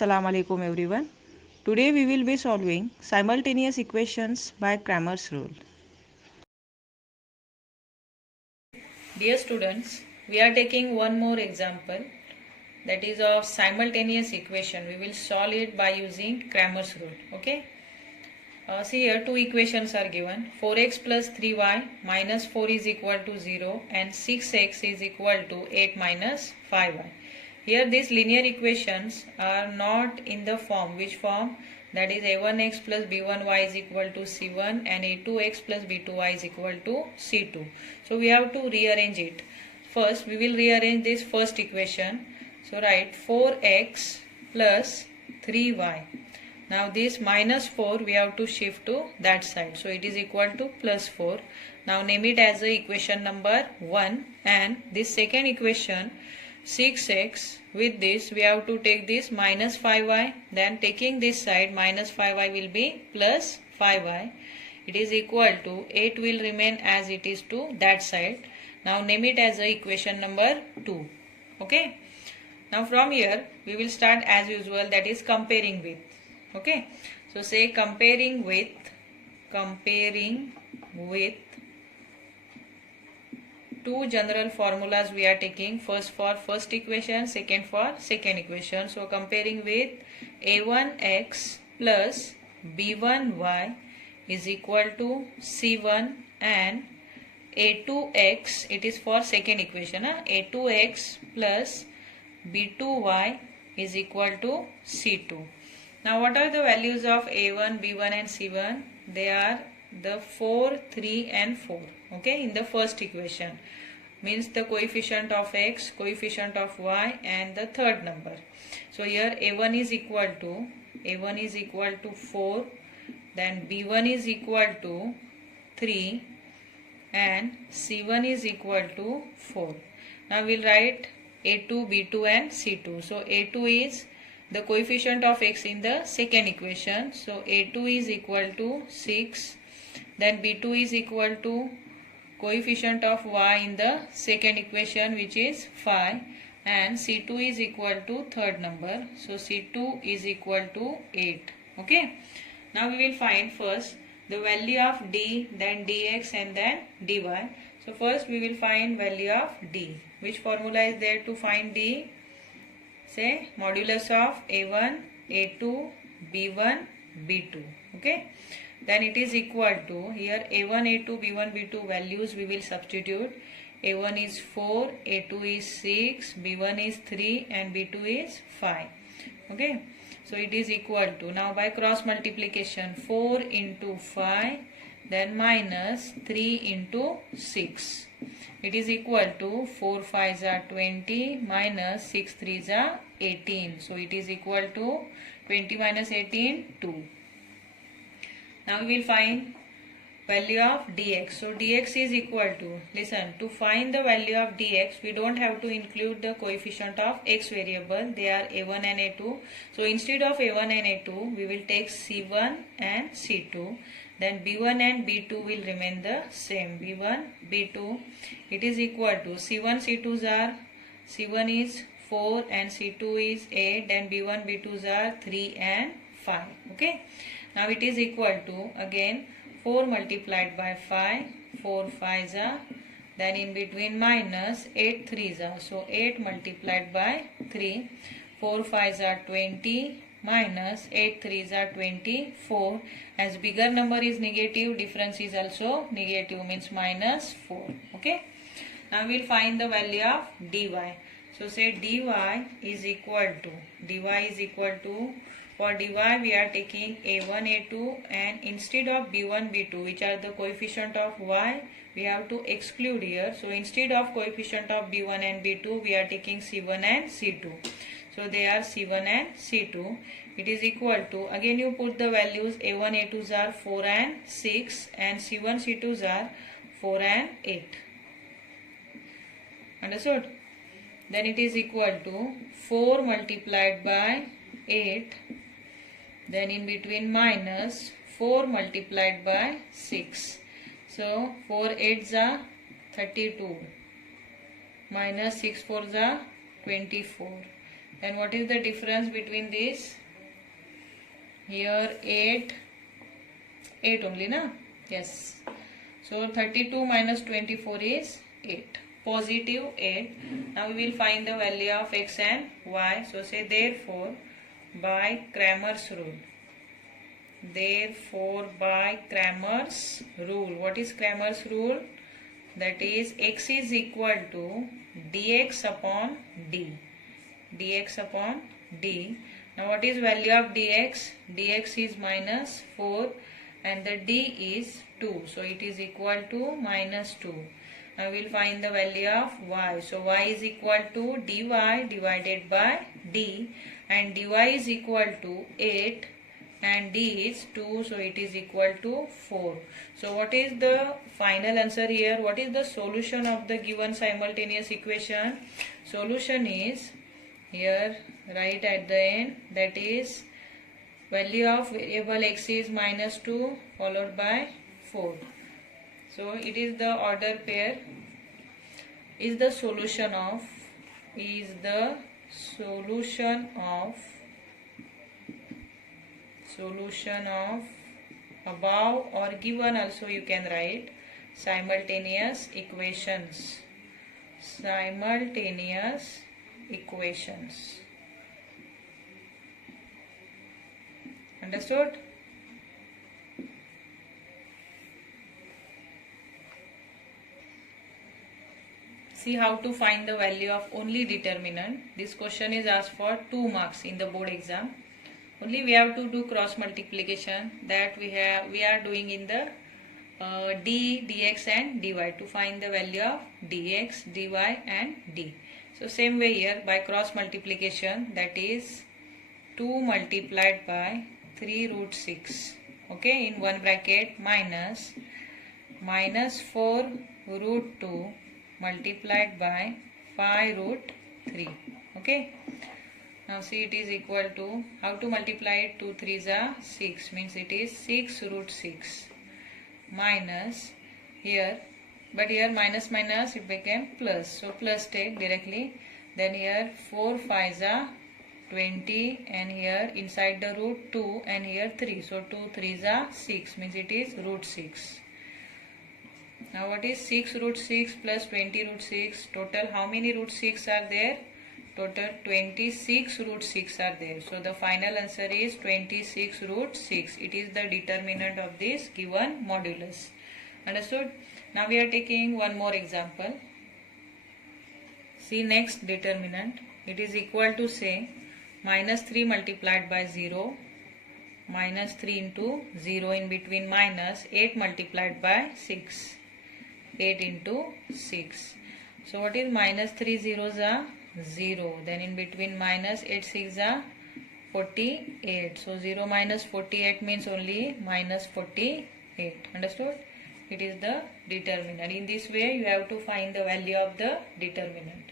Assalamu alaikum everyone. Today we will be solving simultaneous equations by Cramer's rule. Dear students, we are taking one more example, that is of simultaneous equation. We will solve it by using Cramer's rule. Okay. See here, two equations are given. 4x plus 3y minus 4 is equal to 0 and 6x is equal to 8 minus 5y. Here these linear equations are not in the form. Which form? That is a1x plus b1y is equal to c1 and a2x plus b2y is equal to c2. So we have to rearrange it. First we will rearrange this first equation. So write 4x plus 3y. Now this minus 4 we have to shift to that side. So it is equal to plus 4. Now name it as the equation number 1, and this second equation 6x, with this we have to take this minus 5y, then taking this side minus 5y will be plus 5y. It is equal to 8 will remain as it is to that side. Now name it as the equation number 2. Okay. Now from here we will start as usual, that is comparing with. Okay, so say comparing with two general formulas we are taking, first for first equation, second for second equation. So comparing with a1x plus b1y is equal to c1 and a2x, it is for second equation, a2x plus b2y is equal to c2. Now what are the values of a1, b1 and c1? They are the 4, 3 and 4. Okay, in the first equation. Means the coefficient of x, coefficient of y and the third number. So here a1 is equal to 4, then b1 is equal to 3 and c1 is equal to 4. Now we'll write a2, b2 and c2. So a2 is the coefficient of x in the second equation. So a2 is equal to 6. Then b2 is equal to coefficient of y in the second equation, which is 5. And c2 is equal to third number. So c2 is equal to 8. Okay. Now we will find first the value of d, then dx and then dy. So first we will find value of d. Which formula is there to find d? Say modulus of a1, a2, b1, b2. Okay. Then it is equal to, here a1, a2, b1, b2 values we will substitute. a1 is 4, a2 is 6, b1 is 3 and b2 is 5. Okay. So it is equal to, now by cross multiplication, 4 into 5, then minus 3 into 6. It is equal to 4 5s are 20 minus 6 3s are 18. So it is equal to 20 minus 18, 2. Now we will find value of dx. So dx is equal to, listen, to find the value of dx we don't have to include the coefficient of x variable. They are a1 and a2. So instead of a1 and a2 we will take c1 and c2. Then b1 and b2 will remain the same. b1, b2, it is equal to c1, c2s are, c1 is 4 and c2 is 8. Then b1, b2s are 3 and 5. Okay. Now it is equal to, again 4 multiplied by 5, 4 5s are, then in between minus 8 3s are. So 8 multiplied by 3, 4 5s are 20 minus 8 3s are 24. As bigger number is negative, difference is also negative, means minus 4. Okay. Now we will find the value of dy. So say dy is equal to, for dy we are taking a1, a2 and instead of b1, b2 which are the coefficient of y, we have to exclude here. So instead of coefficient of b1 and b2 we are taking c1 and c2. So they are c1 and c2. It is equal to, again you put the values, a1, a2s are 4 and 6 and c1, c2s are 4 and 8. Understood? Then it is equal to 4 multiplied by 8. Then in between minus 4 multiplied by 6. So 4 8s are 32 minus 6 4s are 24. Then what is the difference between this? Here 8 only, na? Yes. So 32 minus 24 is 8. Positive 8. Now we will find the value of x and y. So say therefore by Cramer's rule. Therefore by Cramer's rule. What is Cramer's rule? That is x is equal to dx upon d. Dx upon d. Now what is value of dx? Dx is minus 4 and the d is 2. So it is equal to minus 2. Now we will find the value of y. So y is equal to dy divided by d, and dy is equal to 8 and d is 2. So it is equal to 4. So what is the final answer here? What is the solution of the given simultaneous equation? Solution is here right at the end, that is value of variable x is minus 2 followed by 4. So it is the order pair is the solution of above or given, also you can write simultaneous equations. Understood? See how to find the value of only determinant. This question is asked for 2 marks in the board exam. Only we have to do cross multiplication, that we are doing in the dx and dy to find the value of dx, dy and d. So same way here by cross multiplication, that is 2 multiplied by 3 root 6, okay, in one bracket, minus 4 root 2 multiplied by 5 root 3, okay. Now see it is equal to, how to multiply it? 2 3s are 6, means it is 6 root 6 minus here, but here minus it became plus, so plus take directly. Then here 4 5s are 20 and here inside the root 2 and here 3, so 2 3s are 6, means it is root 6. Now what is 6 root 6 plus 20 root 6? Total how many root 6 are there? Total 26 root 6 are there. So the final answer is 26 root 6. It is the determinant of this given modulus. Understood? Now we are taking one more example. See next determinant. It is equal to, say, minus 3 multiplied by 0, minus 3 into 0, in between minus 8 multiplied by 6, 8 into 6. So what is minus 3 zeros are 0, then in between minus 8 6 are 48. So 0 minus 48 means only minus 48. Understood? It is the determinant. In this way you have to find the value of the determinant.